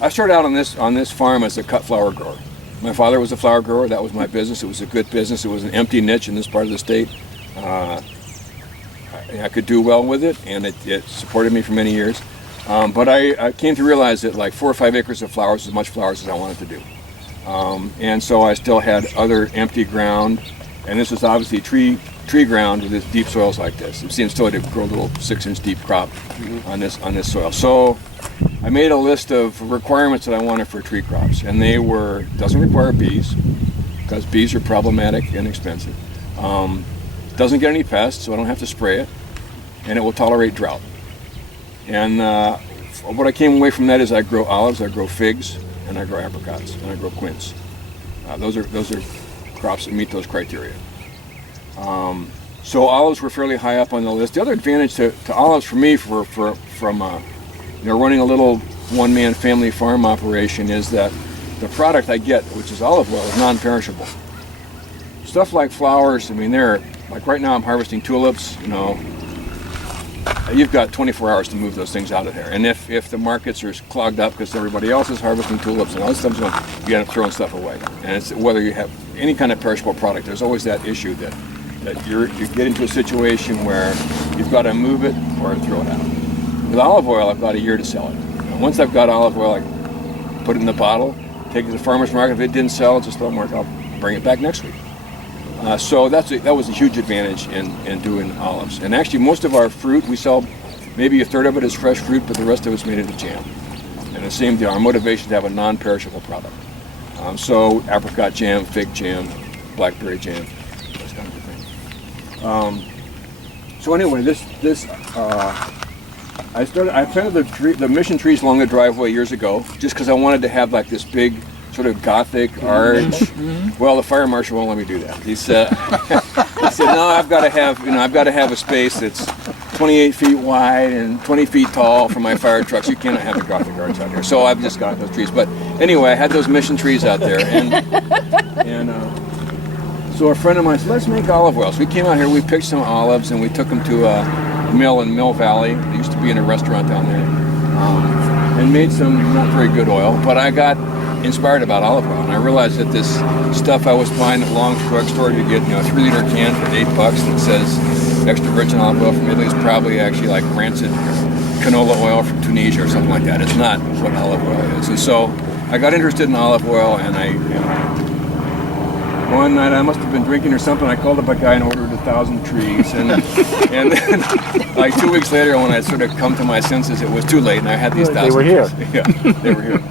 I started out on this farm as a cut flower grower. My father was a flower grower. That was my business. It was a good business. It was an empty niche in this part of the state. I could do well with it, and it supported me for many years. But I came to realize that like 4 or 5 acres of flowers is as much flowers as I wanted to do. And so I still had other empty ground, and this was obviously tree ground with this deep soils like this. It seems still to grow a little 6-inch deep crop on this soil. So I made a list of requirements that I wanted for tree crops, and they were, doesn't require bees, because bees are problematic and expensive. Doesn't get any pests, so I don't have to spray it, and it will tolerate drought. And what I came away from that is I grow olives, I grow figs, and I grow apricots, and I grow quince. Those are crops that meet those criteria. So olives were fairly high up on the list. The other advantage to olives for me, from running a little one-man family farm operation, is that the product I get, which is olive oil, is non-perishable. Stuff like flowers, I mean, they're like right now I'm harvesting tulips. You've got 24 hours to move those things out of there. And if the markets are clogged up because everybody else is harvesting tulips and all this stuff's going, you end up throwing stuff away. And it's whether you have any kind of perishable product, there's always that issue that you get into a situation where you've got to move it or throw it out. With olive oil, I've got a year to sell it. And once I've got olive oil, I put it in the bottle, take it to the farmer's market. If it didn't sell, just don't work. I'll bring it back next week. So that was a huge advantage in doing olives. And actually, most of our fruit, we sell maybe a third of it as fresh fruit, but the rest of it's made into jam. And the same deal, our motivation to have a non-perishable product. So apricot jam, fig jam, blackberry jam, those kind of things. So anyway, I planted the mission trees along the driveway years ago, just because I wanted to have like this big sort of Gothic arch. Well, the fire marshal won't let me do that. He said, no, I've got to have a space that's 28 feet wide and 20 feet tall for my fire trucks. You cannot have a Gothic arch out here. So I've just got those trees. But anyway, I had those mission trees out there, and so a friend of mine said, let's make olive oil. So we came out here, we picked some olives, and we took them to a mill in Mill Valley. There used to be in a restaurant down there, and made some not very good oil. But I got inspired about olive oil, and I realized that this stuff I was buying at Long's drugstore to get, a 3-liter can for $8 that says extra virgin olive oil from Italy is probably actually like rancid canola oil from Tunisia or something like that. It's not what olive oil is. And so I got interested in olive oil, and one night I must have been drinking or something. I called up a guy and ordered 1,000 trees, and then like 2 weeks later, when I sort of come to my senses, it was too late, and I had these 1,000. They were here. Yeah, they were here.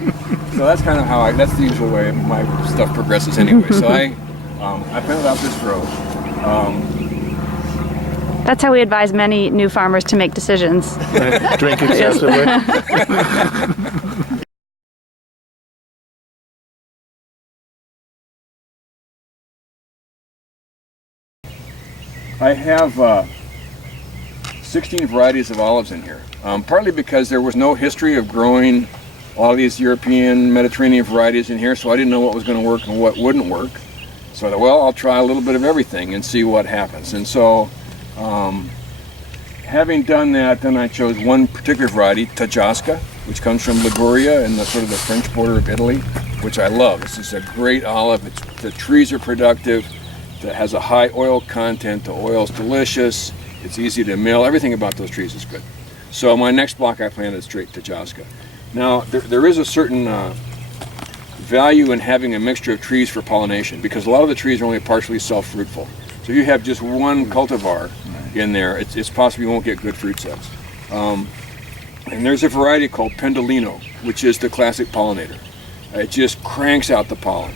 So that's kind of that's the usual way my stuff progresses anyway. So I planted out this row. That's how we advise many new farmers to make decisions. Drink excessively. I have 16 varieties of olives in here, partly because there was no history of growing a lot of these European Mediterranean varieties in here, so I didn't know what was going to work and what wouldn't work. So I thought, well, I'll try a little bit of everything and see what happens. And so having done that, then I chose one particular variety, Tajasca, which comes from Liguria and the sort of the French border of Italy, which I love. This is a great olive. The trees are productive. It has a high oil content. The oil's delicious. It's easy to mill. Everything about those trees is good. So my next block I planted straight Tajasca. Now, there is a certain value in having a mixture of trees for pollination, because a lot of the trees are only partially self-fruitful. So if you have just one cultivar in there, it's possible you won't get good fruit sets. And there's a variety called Pendolino, which is the classic pollinator. It just cranks out the pollen.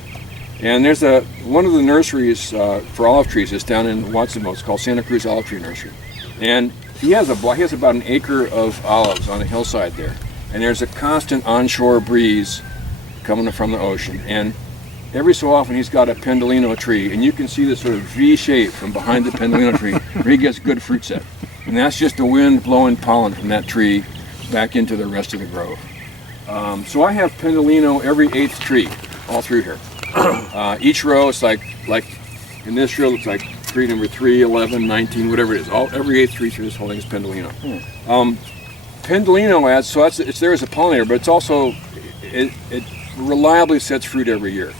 And there's one of the nurseries for olive trees is down in Watsonville. It's called Santa Cruz Olive Tree Nursery. And he has about an acre of olives on a hillside there. And there's a constant onshore breeze coming from the ocean. And every so often he's got a Pendolino tree, and you can see this sort of V shape from behind the Pendolino tree where he gets good fruit set. And that's just the wind blowing pollen from that tree back into the rest of the grove. So I have Pendolino every 8th tree all through here. Each row is like in this row it's like tree number 3, 11, 19, whatever it is. Every 8th tree through this holding is Pendolino. Pendolino adds, so it's there as a pollinator, but it's also, it reliably sets fruit every year.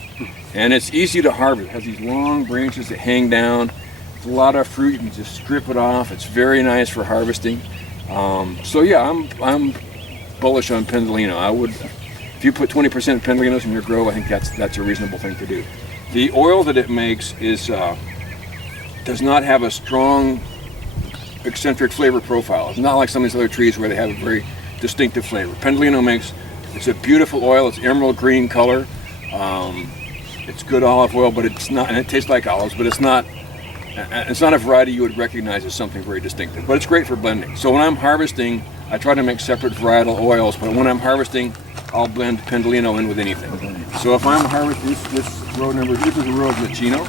And it's easy to harvest. It has these long branches that hang down. It's a lot of fruit. You can just strip it off. It's very nice for harvesting. So yeah, I'm bullish on Pendolino. I would, if you put 20% Pendolinos in your grow, I think that's a reasonable thing to do. The oil that it makes does not have a strong eccentric flavor profile. It's not like some of these other trees where they have a very distinctive flavor. Pendolino it's a beautiful oil. It's emerald green color. It's good olive oil, but it's not, and it tastes like olives, but it's not a variety you would recognize as something very distinctive. But it's great for blending. So when I'm harvesting, I try to make separate varietal oils, but when I'm harvesting, I'll blend Pendolino in with anything. So if I'm harvesting this row this is a row of Licino.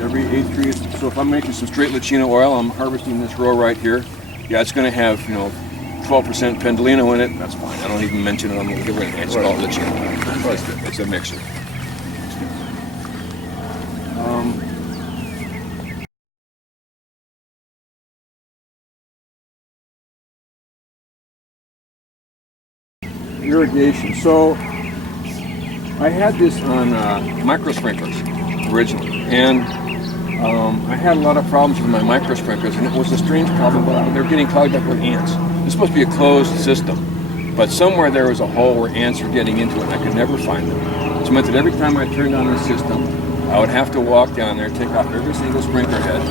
Every 8th tree so if I'm making some straight Licino oil, I'm harvesting this row right here. Yeah, it's going to have 12% Pendolino in it. That's fine. I don't even mention it on the liver. I just call it Licino. It's a mixer. Irrigation. So I had this on micro sprinklers originally, and I had a lot of problems with my micro sprinklers, and it was a strange problem. They're getting clogged up with ants. It's supposed to be a closed system, but somewhere there was a hole where ants were getting into it, and I could never find them. Which meant that every time I turned on the system, I would have to walk down there, take off every single sprinkler head,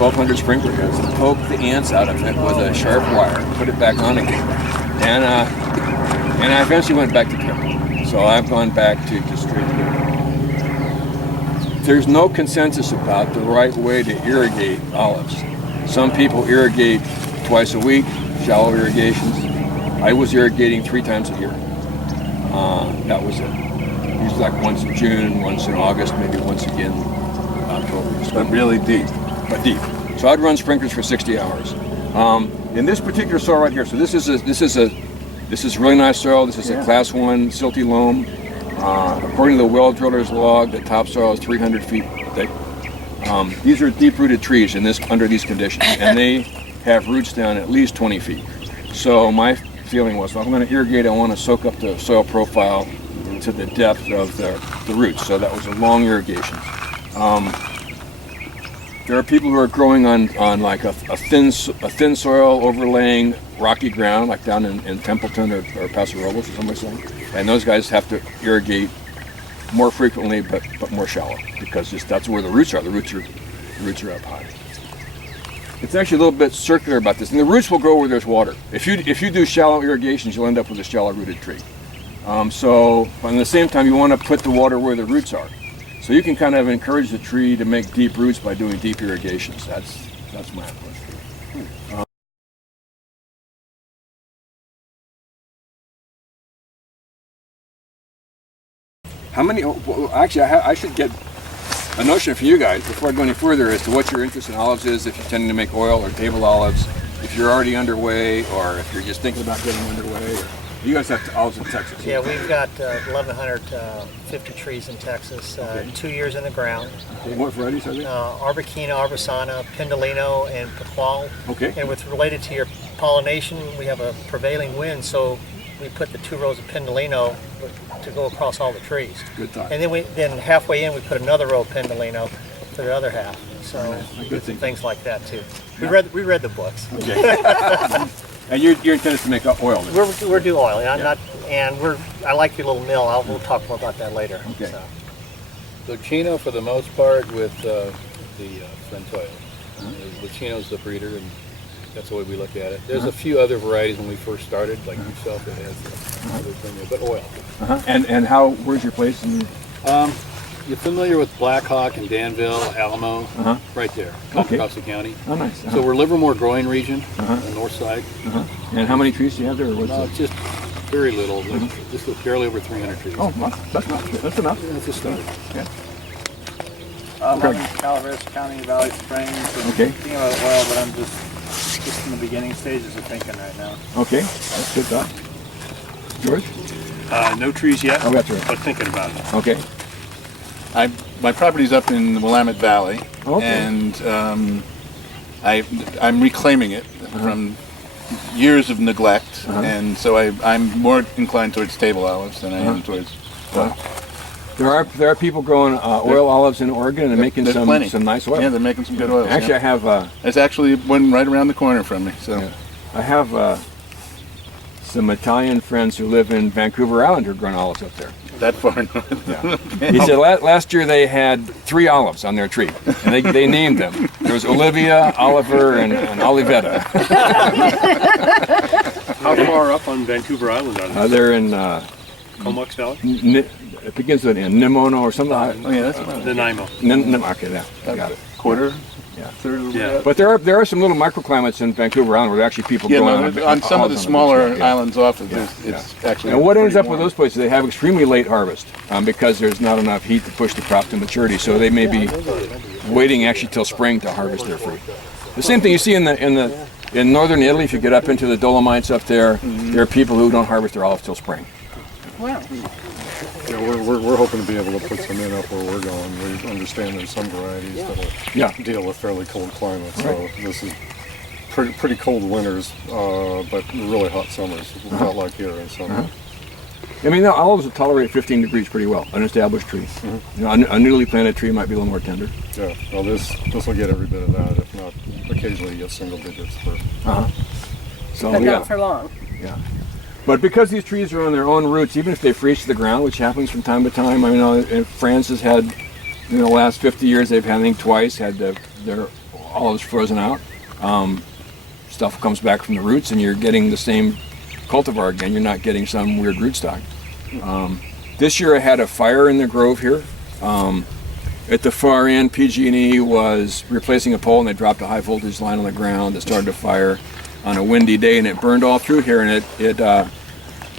1,200 sprinkler heads, and poke the ants out of it with a sharp wire, put it back on again. And I eventually went back to chemical. So I've gone back to just straight chemical. There's no consensus about the right way to irrigate olives. Some people irrigate twice a week, shallow irrigations. I was irrigating 3 times a year. That was it. Usually like once in June, once in August, maybe once again in October. But really deep. But deep. So I'd run sprinklers for 60 hours. In this particular soil right here, so this is really nice soil. This is a class 1 silty loam. According to the well driller's log, the topsoil is 300 feet thick. These are deep-rooted trees under these conditions, and they have roots down at least 20 feet. So my feeling was, if I'm going to irrigate, I want to soak up the soil profile to the depth of the roots. So that was a long irrigation. There are people who are growing on like a thin soil overlaying rocky ground, like down in Templeton or Paso Robles or someplace like that. And those guys have to irrigate more frequently, but more shallow, because that's where the roots are. The roots are up high. It's actually a little bit circular about this, and the roots will grow where there's water. If you do shallow irrigations, you'll end up with a shallow-rooted tree. So, at the same time, you want to put the water where the roots are. So you can kind of encourage the tree to make deep roots by doing deep irrigations. That's my approach. How many? Well, actually, I should get a notion for you guys before I go any further as to what your interest in olives is. If you're tending to make oil or table olives, if you're already underway, or if you're just thinking about getting underway. You guys have olives in Texas. Yeah, we've got 1,150 trees in Texas, 2 years in the ground. Okay. What varieties are they? Arbequina, Arbusana, Pendolino, and Pascual. Okay. And with related to your pollination, we have a prevailing wind, so we put the 2 rows of Pendolino to go across all the trees. Good thought. And then halfway in, we put another row of Pendolino for the other half. So we do some things like that too. Yeah. We read the books. Okay. And you're intended to make oil. We're do oil. I like your little mill. We'll talk more about that later. Okay. So Chino, for the most part, with the Frentoil. Chino's the breeder, and that's the way we look at it. There's a few other varieties when we first started, like yourself, that has other thing there, but oil. And where's your place? You're familiar with Black Hawk and Danville, Alamo, right there, across the county. Oh, nice. So we're Livermore growing region, on the north side. And how many trees do you have there? Just very little, just barely over 300 trees. Oh, well, that's enough. Yeah, that's a start. Yeah. I'm in Calaveras County, Valley Springs. I'm thinking about oil, but I'm just in the beginning stages of thinking right now. Okay, that's good stuff. George? No trees yet, that's right. but thinking about it. Okay. My property's up in the Willamette Valley, okay. and I'm reclaiming it from years of neglect, and so I'm more inclined towards table olives than I am towards. There are people growing oil olives in Oregon and they're making There's some plenty. nice oil. Yeah, they're making some good oils. Actually, yeah. I have It's actually one right around the corner from me. So I have some Italian friends who live in Vancouver Island who are growing olives up there. that far north. Yeah. He said last year they had 3 olives on their tree, and they named them. There was Olivia, Oliver, and Olivetta. How far up on Vancouver Island are they? They're in Comox Valley? it begins with Nimono or something. Oh yeah, that's about Nanaimo. Okay, yeah, I got it. quarter. Yeah. Third of the way Yeah. up. But there are some little microclimates in Vancouver Island where actually people Yeah, grow no, on some of the smaller islands off of Yeah, this, it's actually. And what ends pretty up with warm. those places, they have extremely late harvest because there's not enough heat to push the crop to maturity. So they may be waiting actually till spring to harvest their fruit. The same thing you see in northern Italy. If you get up into the Dolomites up there, there are people who don't harvest their olives till spring. Yeah, we're hoping to be able to put some in up where we're going. We understand there's some varieties that'll deal with fairly cold climates. So this is pretty cold winters, but really hot summers, not like here in summer. I mean, the olives will tolerate 15 degrees pretty well, an established tree. You know, a newly planted tree might be a little more tender. Yeah, well this will get every bit of that, if not occasionally you get single digits for. So But yeah. not for long. Yeah. But because these trees are on their own roots, even if they freeze to the ground, which happens from time to time, I mean, France has had, in the last 50 years, they've had, I think, twice had their olives frozen out. Stuff comes back from the roots, and you're getting the same cultivar again. You're not getting some weird rootstock. This year, I had a fire in the grove here. At the far end, PG&E was replacing a pole, and they dropped a high voltage line on the ground that started a fire on a windy day, and it burned all through here, and it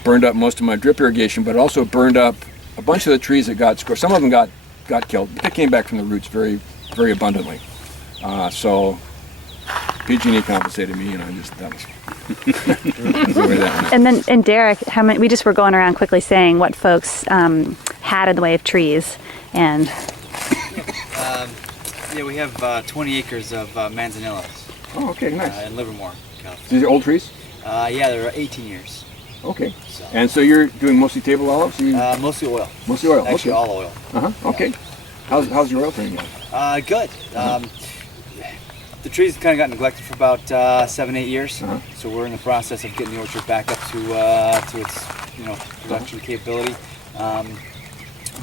burned up most of my drip irrigation, but it also burned up a bunch of the trees that got scorched. Some of them got killed, but they came back from the roots very, very abundantly. So PG&E compensated me, and that was the way that went. And Derek, we just were going around quickly saying what folks had in the way of trees, and yeah, we have 20 acres of manzanillos Oh, okay, nice. in Livermore, California. These are old trees? Yeah, they're 18 years. Okay. So, And so you're doing mostly table olives? mostly oil. Mostly oil, Actually, okay. all oil. Okay. How's your oil turning out? Good. The trees kind of got neglected for about 7-8 years, so we're in the process of getting the orchard back up to its production capability.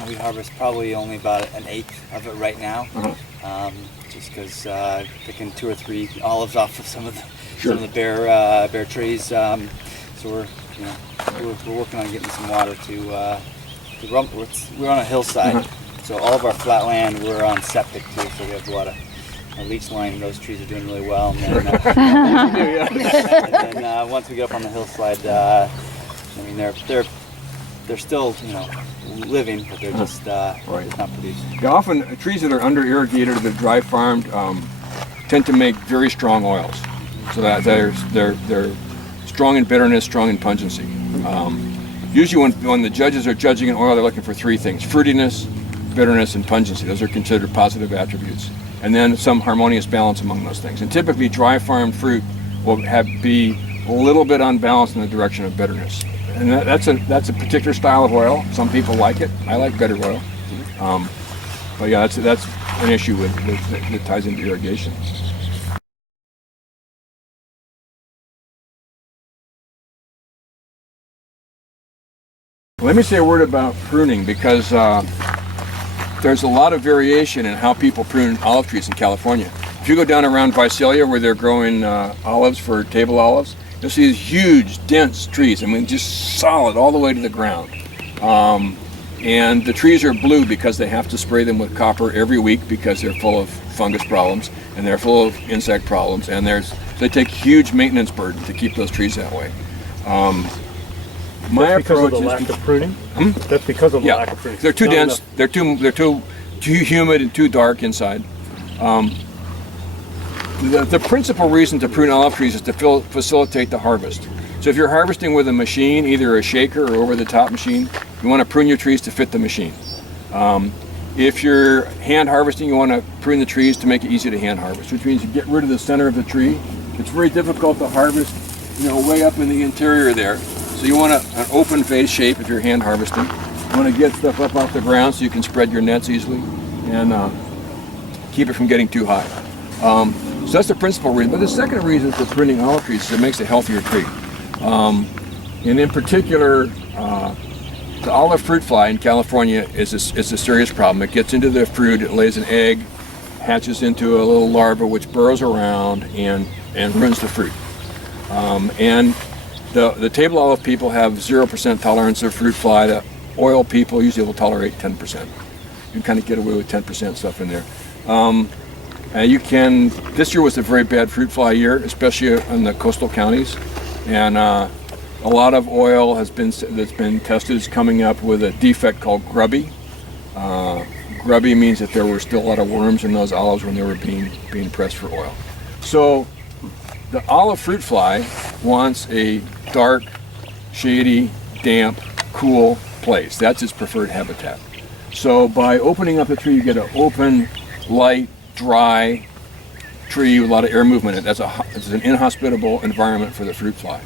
We harvest probably only about 1/8 of it right now, just because picking 2 or 3 olives off of some of the bare trees. So we're working on getting some water to run. We're on a hillside, so all of our flat land we're on septic too, so we have a lot of leach line, and those trees are doing really well. And then, once we get up on the hillside, I mean they're still living, but they're just not producing. Yeah, often trees that are under irrigated or they're dry farmed tend to make very strong oils. So that they're strong in bitterness, strong in pungency. Usually when the judges are judging an oil, they're looking for 3 things: fruitiness, bitterness, and pungency. Those are considered positive attributes. And then some harmonious balance among those things. And typically dry farmed fruit will be a little bit unbalanced in the direction of bitterness. And that's a particular style of oil. Some people like it. I like bitter oil. But yeah, that's an issue that ties into irrigation. Let me say a word about pruning, because there's a lot of variation in how people prune olive trees in California. If you go down around Visalia where they're growing olives for table olives, you'll see these huge, dense trees. I mean, just solid all the way to the ground. And the trees are blue because they have to spray them with copper every week because they're full of fungus problems and they're full of insect problems. And they take huge maintenance burden to keep those trees that way. My Because of approach the is lack of pruning? That's because of the lack of pruning. they're too Not dense. enough. They're too humid and too dark inside. The principal reason to prune olive trees is to facilitate the harvest. So if you're harvesting with a machine, either a shaker or over-the-top machine, you want to prune your trees to fit the machine. If you're hand harvesting, you want to prune the trees to make it easy to hand harvest, which means you get rid of the center of the tree. It's very difficult to harvest way up in the interior there. So you want an open face shape if you're hand harvesting. You want to get stuff up off the ground so you can spread your nets easily and keep it from getting too high. So that's the principal reason. But the second reason for pruning olive trees is it makes a healthier tree. And in particular, the olive fruit fly in California is a serious problem. It gets into the fruit, it lays an egg, hatches into a little larva which burrows around and ruins the fruit. And the table olive people have 0% tolerance of fruit fly. The oil people usually will tolerate 10%. You can kind of get away with 10% stuff in there. This year was a very bad fruit fly year, especially in the coastal counties. And a lot of oil that's been tested is coming up with a defect called grubby. Grubby means that there were still a lot of worms in those olives when they were being pressed for oil. So the olive fruit fly wants a dark, shady, damp, cool place. That's its preferred habitat. So by opening up the tree, you get an open, light, dry tree with a lot of air movement in it. It's an inhospitable environment for the fruit fly.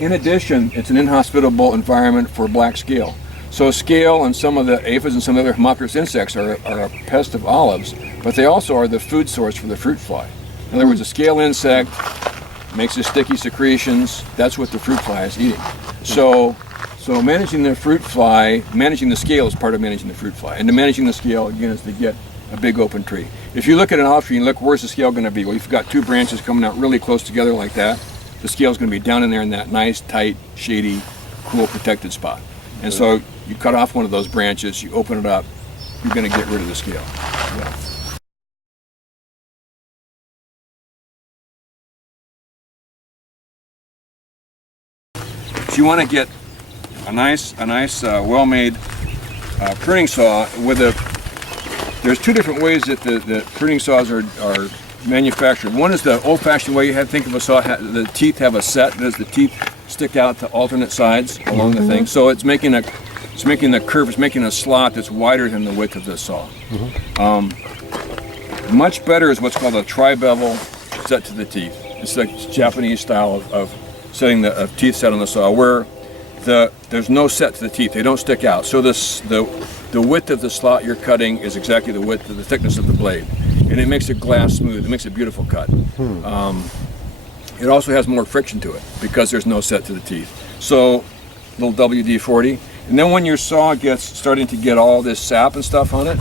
In addition, it's an inhospitable environment for black scale. So scale and some of the aphids and some other homunculus insects are a pest of olives, but they also are the food source for the fruit fly. In other words, a scale insect makes the sticky secretions. That's what the fruit fly is eating. So managing the fruit fly, managing the scale is part of managing the fruit fly. And to managing the scale, again, is to get a big open tree. If you look at an olive tree and look, where's the scale going to be? Well, you've got two branches coming out really close together like that. The scale is going to be down in there in that nice, tight, shady, cool, protected spot. And so you cut off one of those branches, you open it up, you're going to get rid of the scale. Yeah. So you want to get a nice, well-made pruning saw with there's two different ways that the pruning saws are manufactured. One is the old-fashioned way you have to think of a saw. The teeth have a set. Does the teeth stick out to alternate sides along the thing? So it's making the curve. It's making a slot that's wider than the width of the saw. Much better is what's called a tri-bevel set to the teeth. It's like Japanese style of setting the teeth set on the saw, where there's no set to the teeth. They don't stick out. So the width of the slot you're cutting is exactly the width of the thickness of the blade. And it makes it glass smooth. It makes a beautiful cut. It also has more friction to it because there's no set to the teeth. So, little WD-40. And then when your saw gets starting to get all this sap and stuff on it,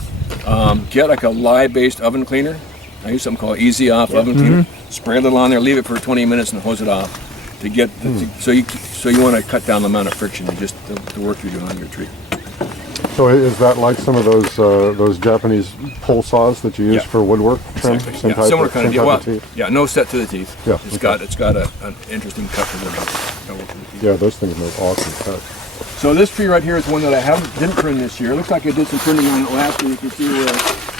get like a lye-based oven cleaner. I use something called Easy Off oven cleaner. Spray a little on there, leave it for 20 minutes, and hose it off to get. So you want to cut down the amount of friction and just the work you're doing on your tree. So is that like some of those Japanese pole saws that you use for woodwork trim? Exactly. Yeah, similar kind of deal. Well, no set to the teeth. Yeah, it's got an interesting cut to the. Yeah, those things make awesome cuts. So this tree right here is one that I didn't prune this year. It looks like I did some pruning on it last year. You can see where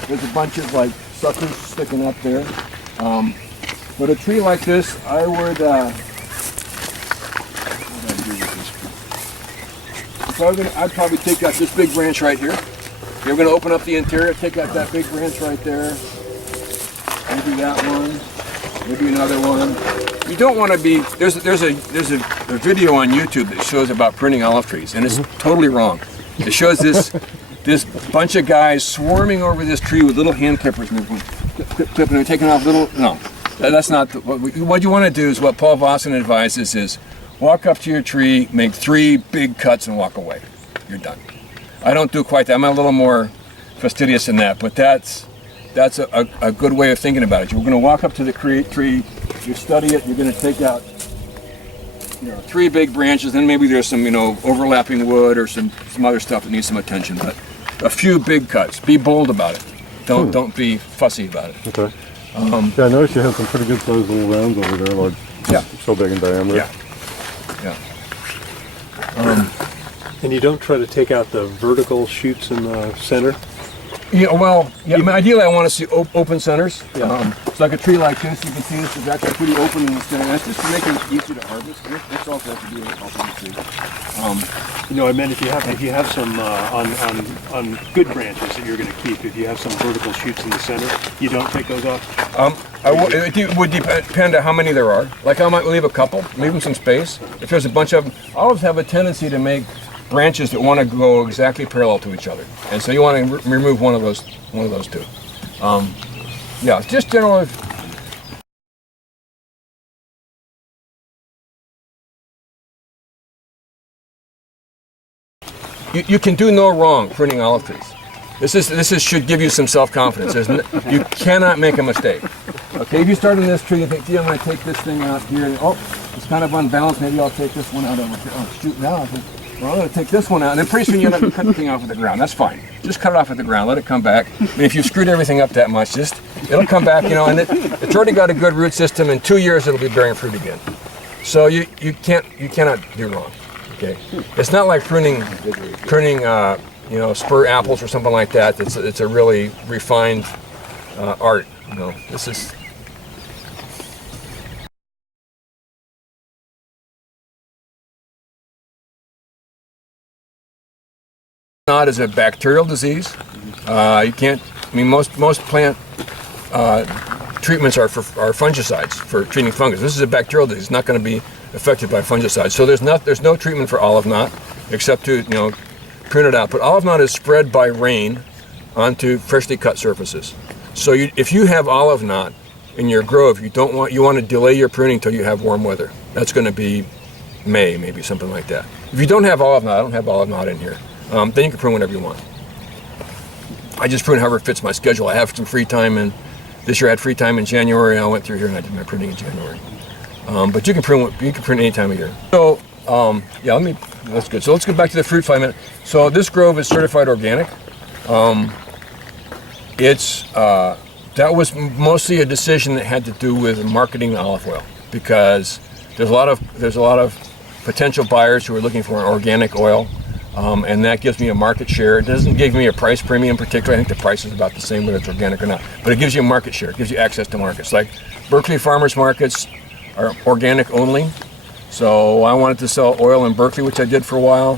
there's a bunch of like suckers sticking up there. But a tree like this, I would. So I'd probably take out this big branch right here. You're going to open up the interior, take out that big branch right there. Maybe that one. Maybe another one. You don't want to be. There's a video on YouTube that shows about pruning olive trees, and it's totally wrong. It shows this bunch of guys swarming over this tree with little hand clippers, and they're clipping and taking off little. No, that's not what you want to do. Is what Paul Vossen advises is. Walk up to your tree, make 3 big cuts, and walk away. You're done. I don't do quite that. I'm a little more fastidious than that, but that's a good way of thinking about it. You're going to walk up to the tree, you study it, you're going to take out 3 big branches, then maybe there's some overlapping wood or some other stuff that needs some attention, but a few big cuts. Be bold about it. Don't be fussy about it. Okay. Yeah, I noticed you have some pretty good sized little rounds over there, like so big in diameter. Yeah. And you don't try to take out the vertical shoots in the center? I mean, ideally I want to see open centers. So like a tree like this, you can see this is actually pretty open in the center. That's just to make it easy to harvest. That's all that have to do with helping the tree. I meant if you have some on good branches that you're going to keep, if you have some vertical shoots in the center, you don't take those off. It would depend on how many there are. Like I might leave a couple, leave them some space. If there's a bunch of them, olives have a tendency to make branches that want to go exactly parallel to each other, and so you want to remove one of those two. Yeah, just generally. You can do no wrong pruning olive trees. This should give you some self-confidence. You cannot make a mistake. Okay, if you start on this tree and think, gee, I'm going to take this thing out here, and it's kind of unbalanced. Maybe I'll take this one out over here. Oh, shoot! Now I'm going to take this one out, and then pretty soon you end up cutting the thing off at the ground. That's fine. Just cut it off at the ground. Let it come back. I mean, if you've screwed everything up that much, it'll come back, and it's already got a good root system. In 2 years, it'll be bearing fruit again. So you cannot do wrong. Okay, it's not like pruning spur apples or something like that. It's a really refined art. This is. Not as a bacterial disease. You can't. I mean, most plant treatments are fungicides for treating fungus. This is a bacterial disease. It's not going to be affected by fungicides. So there's no treatment for olive knot except to prune it out. But olive knot is spread by rain onto freshly cut surfaces. So if you have olive knot in your grove, you want to delay your pruning until you have warm weather. That's going to be May, maybe something like that. If you don't have olive knot, I don't have olive knot in here. Then you can prune whenever you want. I just prune however fits my schedule. I have some free time, and this year I had free time in January. I went through here and I did my pruning in January. But you can prune any time of year. So that's good. So let's go back to the fruit fly a minute. So this grove is certified organic. That was mostly a decision that had to do with marketing olive oil, because there's a lot of potential buyers who are looking for an organic oil. And that gives me a market share. It doesn't give me a price premium particularly. I think the price is about the same whether it's organic or not. But it gives you a market share. It gives you access to markets. Like Berkeley farmers markets are organic only. So I wanted to sell oil in Berkeley, which I did for a while.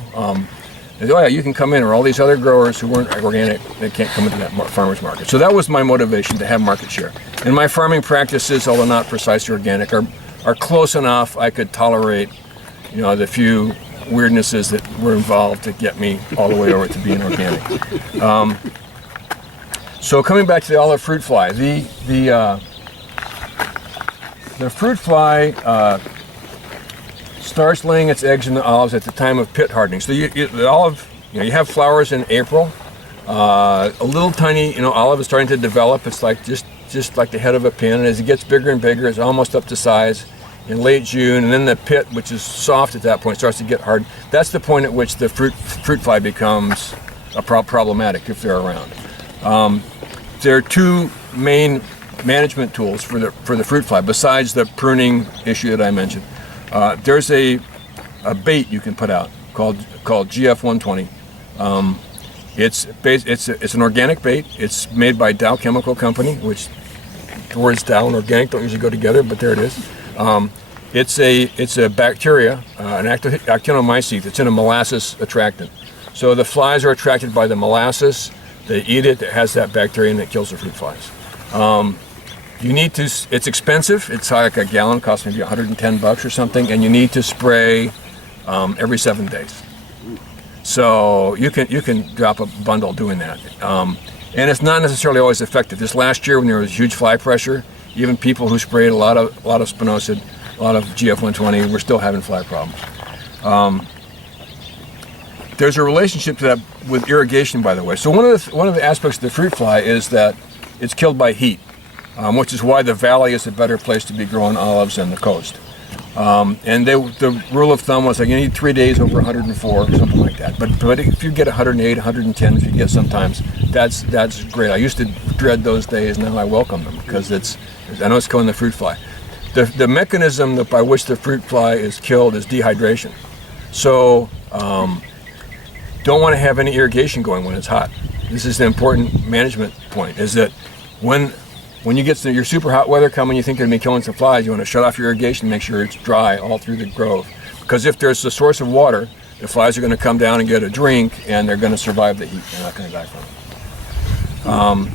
They said, you can come in, or all these other growers who weren't organic, they can't come into that farmers market. So that was my motivation, to have market share. And my farming practices, although not precisely organic, are close enough I could tolerate, the few weirdnesses that were involved to get me all the way over to being organic. So coming back to the olive fruit fly, the fruit fly starts laying its eggs in the olives at the time of pit hardening. So the olive, you have flowers in April. A little tiny, olive is starting to develop. It's like just like the head of a pin, and as it gets bigger and bigger, it's almost up to size in late June, and then the pit, which is soft at that point, starts to get hard. That's the point at which the fruit fly becomes problematic if they're around. There are two main management tools for the fruit fly besides the pruning issue that I mentioned. There's a bait you can put out called GF120. It's an organic bait. It's made by Dow Chemical Company, which the words Dow and organic don't usually go together, but there it is. It's a bacteria, an actinomycete that's in a molasses attractant. So the flies are attracted by the molasses. They eat it. It has that bacteria and it kills the fruit flies. It's expensive. It's like a gallon, costs maybe $110 or something, and you need to spray every 7 days. So you can drop a bundle doing that. And it's not necessarily always effective. This last year when there was huge fly pressure, even people who sprayed a lot of spinosad, a lot of GF120, were still having fly problems. There's a relationship to that with irrigation, by the way. So one of the aspects of the fruit fly is that it's killed by heat, which is why the valley is a better place to be growing olives than the coast. And the rule of thumb was like you need 3 days over 104 or something like that. But if you get 108, 110, if you get sometimes, that's great. I used to dread those days. Now I welcome them because I know it's killing the fruit fly. The mechanism by which the fruit fly is killed is dehydration. So don't want to have any irrigation going when it's hot. this is the important management point, is that when you get your super hot weather coming, you think you're going to be killing some flies, you want to shut off your irrigation, make sure it's dry all through the grove. Because if there's a source of water, the flies are going to come down and get a drink, and they're going to survive the heat. They're not going to die from it.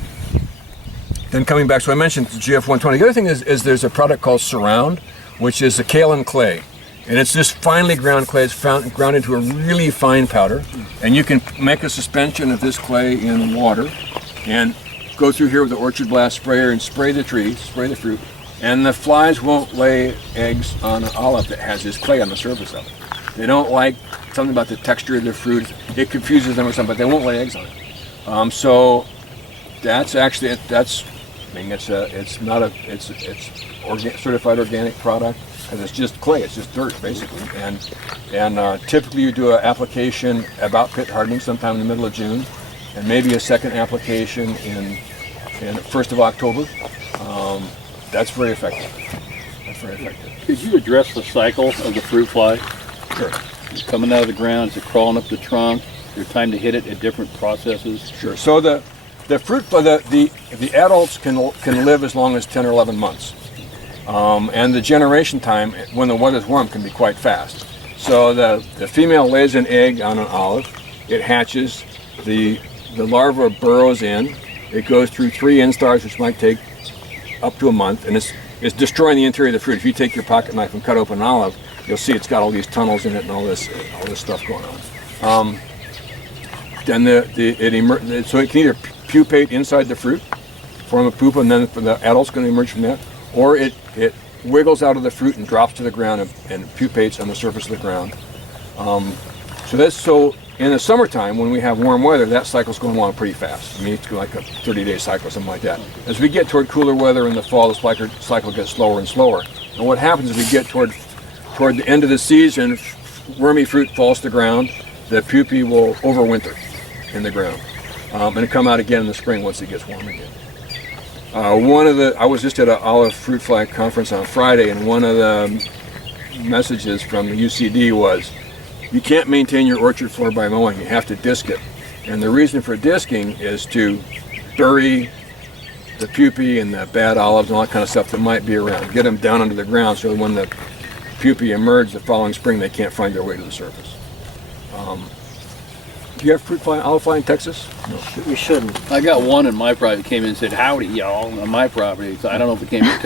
Then coming back, so I mentioned GF120. The other thing is there's a product called Surround, which is a kaolin clay. And it's this finely ground clay. It's ground into a really fine powder. And you can make a suspension of this clay in water and go through here with the Orchard Blast sprayer and spray the trees, spray the fruit. And the flies won't lay eggs on an olive that has this clay on the surface of it. They don't like something about the texture of the fruit. It confuses them or something, but they won't lay eggs on it. So that's actually, it's certified organic product, because it's just clay, it's just dirt basically. And typically you do an application about pit hardening sometime in the middle of June, and maybe a second application in 1st of October. That's very effective. Could you address the cycle of the fruit fly? Sure. It's coming out of the ground, it's crawling up the trunk, there's time to hit it at different processes. Sure. So the fruit fly, the adults can live as long as 10 or 11 months. And the generation time, when the weather's warm, can be quite fast. So the female lays an egg on an olive, it hatches, the larva burrows in, it goes through 3 instars, which might take up to a month, and it's destroying the interior of the fruit. If you take your pocket knife and cut open an olive, you'll see it's got all these tunnels in it and all this stuff going on. Then so it can either pupate inside the fruit, form a pupa, and then the adult's going to emerge from that, or it wiggles out of the fruit and drops to the ground and pupates on the surface of the ground. So in the summertime, when we have warm weather, that cycle's going along pretty fast. I mean, it's like a 30-day cycle or something like that. As we get toward cooler weather in the fall, the cycle gets slower and slower. And what happens is we get toward the end of the season, wormy fruit falls to the ground, the pupae will overwinter in the ground, and it'll come out again in the spring once it gets warm again. I was just at an olive fruit fly conference on Friday, and one of the messages from the UCD was, you can't maintain your orchard floor by mowing, you have to disc it. And the reason for disking is to bury the pupae and the bad olives and all that kind of stuff that might be around. Get them down under the ground so when the pupae emerge the following spring, they can't find their way to the surface. Do you have olive fly in Texas? No. We shouldn't. I got one in my property that came in and said, howdy, y'all, on my property. So I don't know if it came from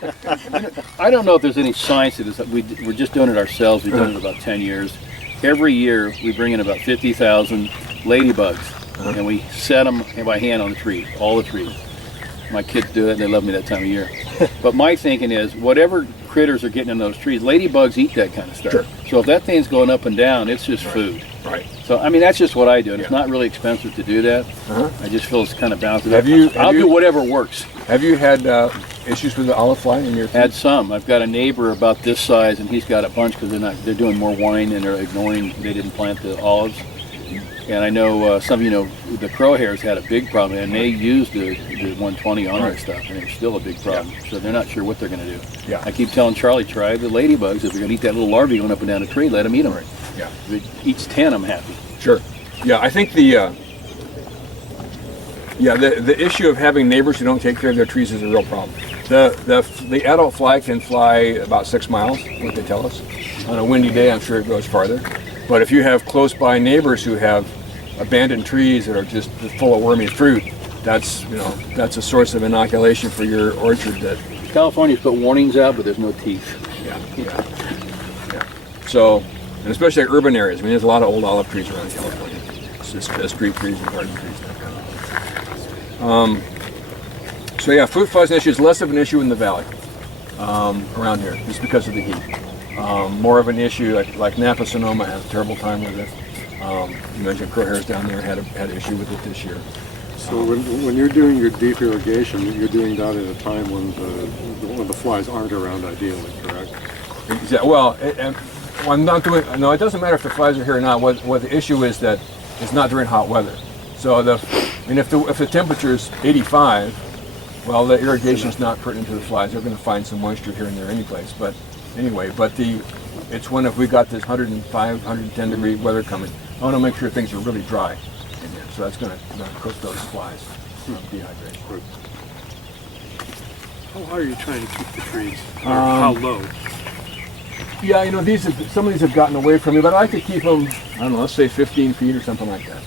Texas. I don't know if there's any science to this. We're just doing it ourselves. We've done it about 10 years. Every year, we bring in about 50,000 ladybugs, and we set them by hand on the tree, all the trees. My kids do it, and they love me that time of year. But my thinking is, whatever critters are getting in those trees, ladybugs eat that kind of stuff. Sure. So if that thing's going up and down, it's just food. Right. So, I mean, that's just what I do, and it's not really expensive to do that. I just feel it's kind of balanced. I'll do whatever works. Have you had issues with the olive fly in your Had some. I've got a neighbor about this size, and he's got a bunch because they're doing more wine and they're ignoring, they didn't plant the olives. And I know some of the crow hares had a big problem, and they used the 120 on that stuff, and it's still a big problem. So they're not sure what they're going to do. Yeah. I keep telling Charlie, try the ladybugs. If you're going to eat that little larvae going up and down a tree, let them eat them. Right. Yeah. If it eats 10, I'm happy. Sure. Yeah, I think the issue of having neighbors who don't take care of their trees is a real problem. The adult fly can fly about 6 miles, what they tell us. On a windy day, I'm sure it goes farther. But if you have close by neighbors who have abandoned trees that are just full of wormy fruit, that's a source of inoculation for your orchard. That California's put warnings out, but there's no teeth. Yeah. So, and especially like urban areas. I mean, there's a lot of old olive trees around California. It's just street trees and garden trees, that kind of thing. So yeah, fruit fly is an issue. It's less of an issue in the valley around here, just because of the heat. More of an issue like Napa Sonoma has a terrible time with it. You mentioned crow hares down there had an issue with it this year. So when you're doing your deep irrigation, you're doing that at a time when the flies aren't around, ideally, correct? Yeah, well, I'm not doing. No, it doesn't matter if the flies are here or not. What the issue is that it's not during hot weather. So if the temperature is 85, well, the irrigation is not pertinent to the flies. They're going to find some moisture here and there anyplace. But anyway, it's when if we got this 105, 110 degree weather coming, I want to make sure things are really dry in there. so that's going to cook those flies, dehydrate. How high are you trying to keep the trees? Or how low? Yeah, you know, some of these have gotten away from me, but I like to keep them, I don't know, let's say 15 feet or something like that.